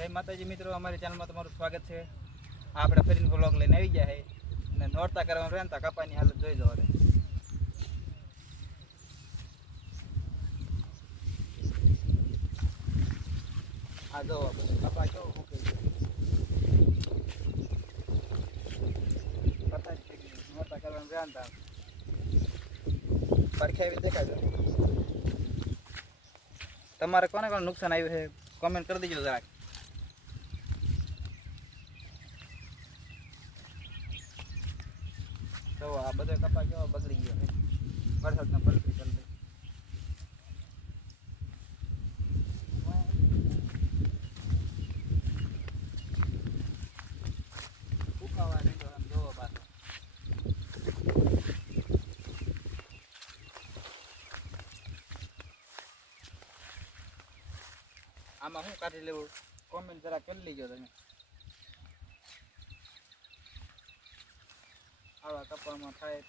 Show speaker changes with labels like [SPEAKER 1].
[SPEAKER 1] જય માતાજી મિત્રો અમારી ચેનલમાં તમારું સ્વાગત છે આ આપણે ફરીને વ્લોગ લઈને આવી ગયા છે અને નોરતા કરવાનું રહે ને તો કપાની હાલત જોઈ જવા દે આ જો આ બધું કપા કેવો મૂકે છે પતા જ થઈ ગયું. નોરતા કરવાનું રહે ને તો પડખે એવી દેખાય છે તમારે કોને કોને નુકસાન આવ્યું છે કોમેન્ટ કરી દેજો જરાક તો આ બધો કપા કેવો બગડી ગયો વરસાદના પલટી પલટી આમાં શું કાઢી લેવું? કોમેન્ટ જરા કરી લેજો તમે. આવા કપામાં થાય.